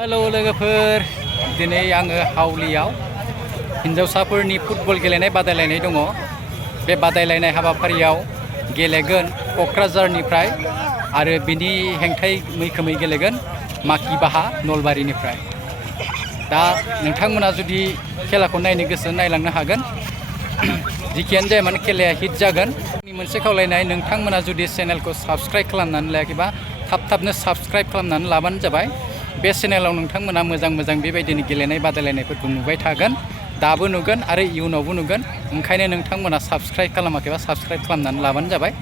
Hello लोगोफोर दिनै आङो हावलियाव हिन्जावसाफोरनि फुटबल गेलेनाय बादायलायनाय दङ। बे बादायलायनाय हाबाफारियाव गेलेगोन क'क्राझारनिफ्राय आरो बिनि हेंथायै मैखोमै गेलेगोन माकिबाहा नलबारिनिफ्राय। दा नोंथांमोना जुदि खेलाखौ नायनो गोसो नायलांनो हागोन। जिखियानो जाया मानो खेलाया हिट जागोन। मोनसे खावलायनाय, नोंथांमोना जुदि चेनेलखौ साबस्क्राइब खालामनानै लायाखैबा थाब-थाबनो साबस्क्राइब खालामनानै लाबानो जाबाय। बे चेनेलाव नोंथांमोना मोजां बेबायदिनो गेलेनाय बादायलायनायफोरखौ नुबाय थागोन, दाबो नुगोन आरो इयुनावबो नुगोन। ओंखायनो नोंथांमोना साबस्क्राइब खालामाखैबा साबस्क्राइब खालामनानै लाबानो जाबाय।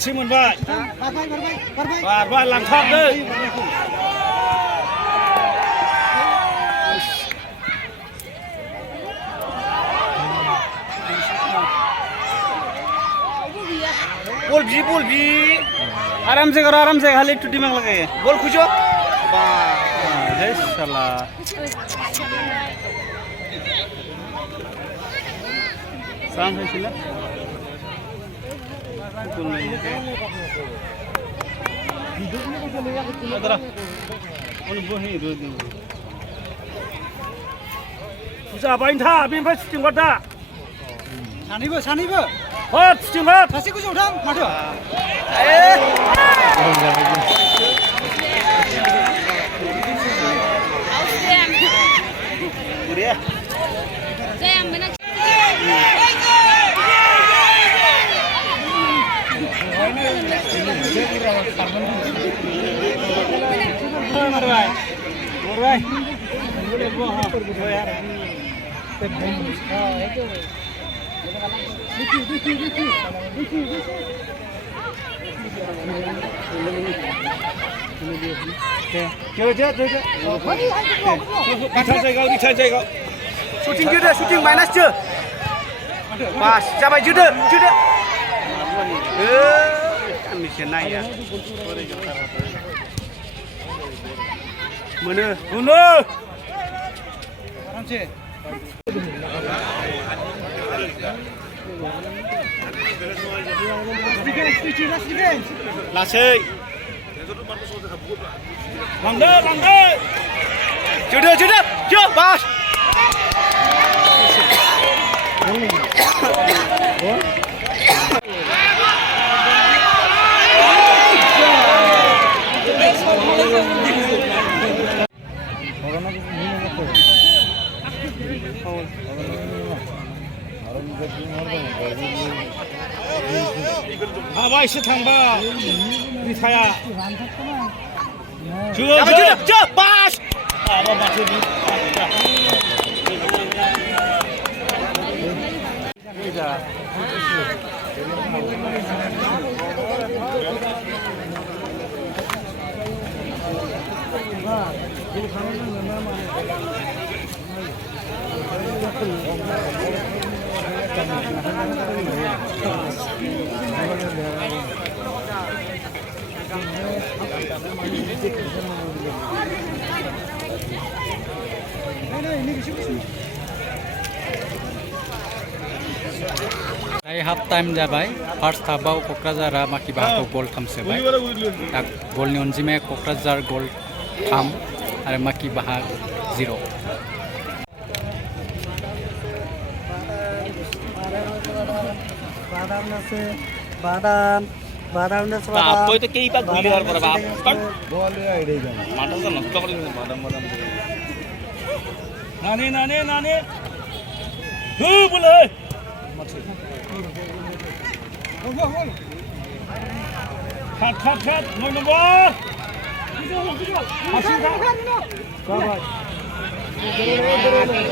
Chị muốn vậy, và làm thọt đi. बोल भी, आराम से खाली टूटी मांग लगे, बोल खुशो, वाह, है साला, शाम है सिला, कुल नहीं है, अदरा, उन बोही दो दिन, कुछ apa ini था, अभी मैं shooting करता, सानी बो hot shooting hot, सासी कुछ उठा मारो Udah. Saya benar. Dicancai kau. Shooting juga, shooting minus je. Pas, capai juga. Kan mission naik ya. Mana? आराम से Lasai. Langgar. Sudah, pas. Apa isi tambah? Ini saya. Sudah, pas. Apa maksudnya? Half time जाबाय first हाफआव क'क्राझारा माकिबाहाखौ गल खालामसोबाय दा गलनि अनजिमाया क'क्राझार गल 3 आरो माकिबाहा 0 বাদাম বাদাম বাপ তো কেই পা গুলি হওয়ার পর বাপ বলে আইডে যান মাথা তো নষ্ট করে দিন বাদাম বাদাম নানি নানি নানি হু বলে খাট খাট খাট 9 নম্বর হাসি খা বাবাই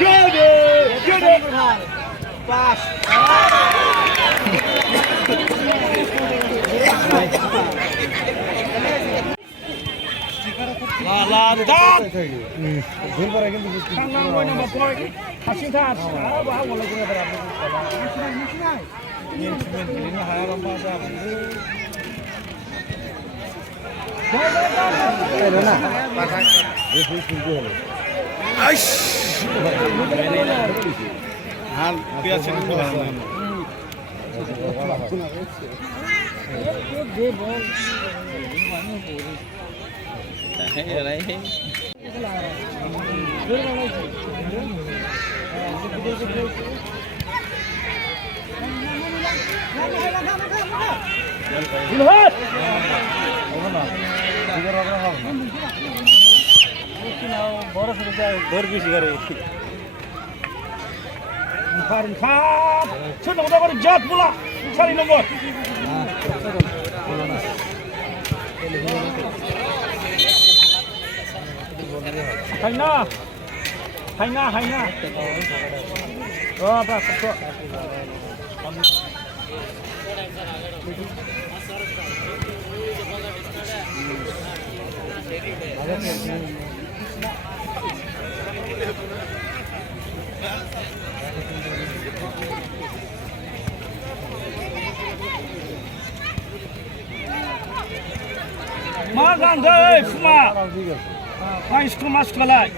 গেডে pass La dan. Gol para কিন্তু খানা কই না বয় হাসি থা আর বাহ বলে করে দাঁড়া আপনি ইনস্ট্রুমেন্ট দিলেন হায়ার লম্বা যা না পাঠা এই ফুল শুরু হলো আইশ হাল পিয়া ছেড়ে দিলাম যে বল জাত বলা 4 নম্বর হাইনা হাইনা হাইনা ও বাস তো Ma gan dai fuma. Mai isko mas kalai.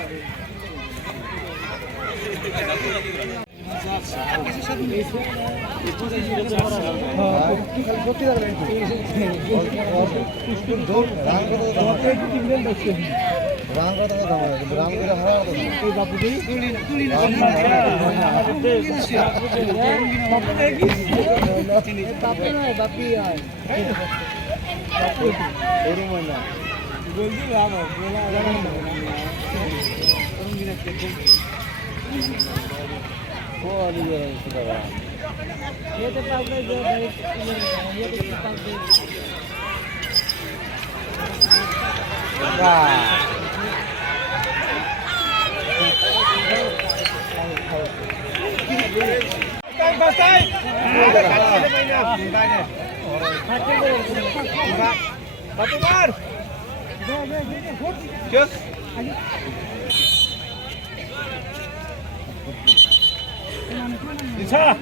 자,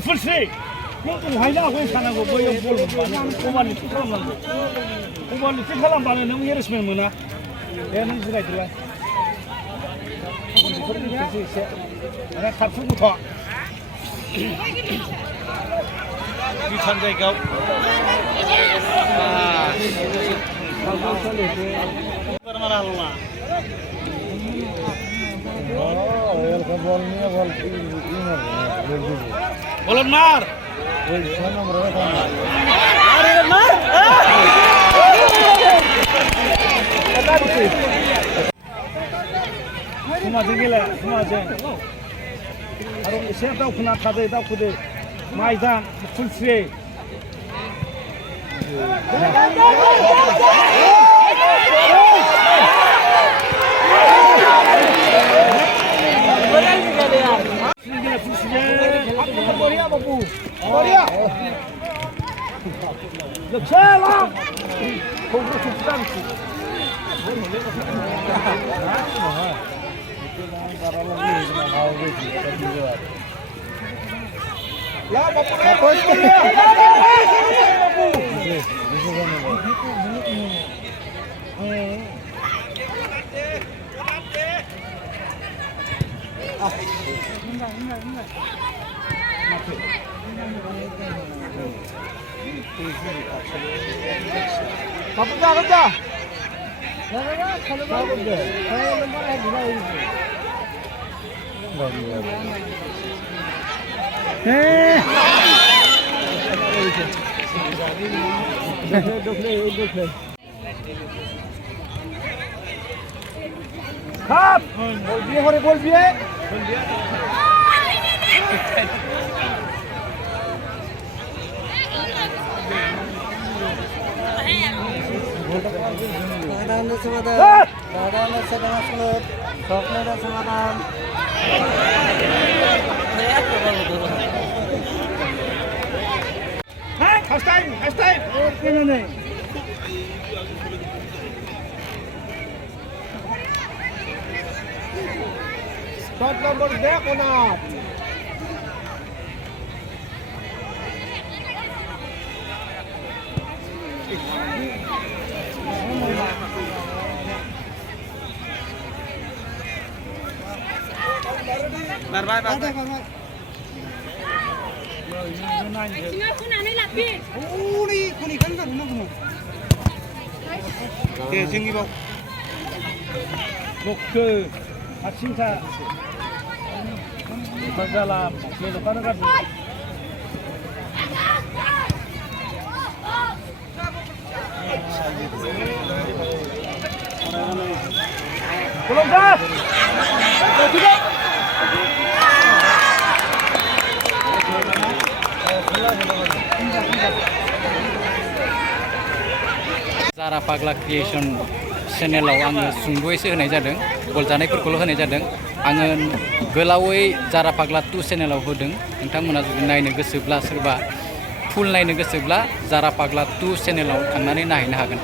풀스윙. 뭐 하이나 왜 사나고 뭐요 볼. 고만이 툭하면 안 돼. 고만이 툭하면 반에 너무 예르시면 뭐나. 얘는 지가 들어와. 내가 갑수부터. 귀찮다 이거. 아. परमारा हलना बोलन मार समाज गेला समाज आरो एसे दावखुना थादो दावखुदो माइदान फुलस्रि बढ़िया बाबू बढ़िया चला 가보자 가자. 네. 갑! 볼 비에 허리 볼 비에? Badan na samadan. 컷! Badan na sa mga sunod. Sokle na samadan. 다시 타임! 다시 타임! 오케이네. Shot number deck or not? Singa ko na nilapit. 그 박심사 관사람 계속 가는 것 같아. 그런가? Zara फाग्ला क्रिएशन चेनेलाव आङो सुंद'यैसो होनाय जादों गल जानायफोरखौल' होनाय जादों आङो गोलावै जारा फाग्ला 2 चेनेलाव होदों नोंथांमोना जुदि नायनो गोसोब्ला सोरबा फुल नायनो गोसोब्ला जारा फाग्ला 2 चेनेलाव थांनानै नायहैनो हागोन।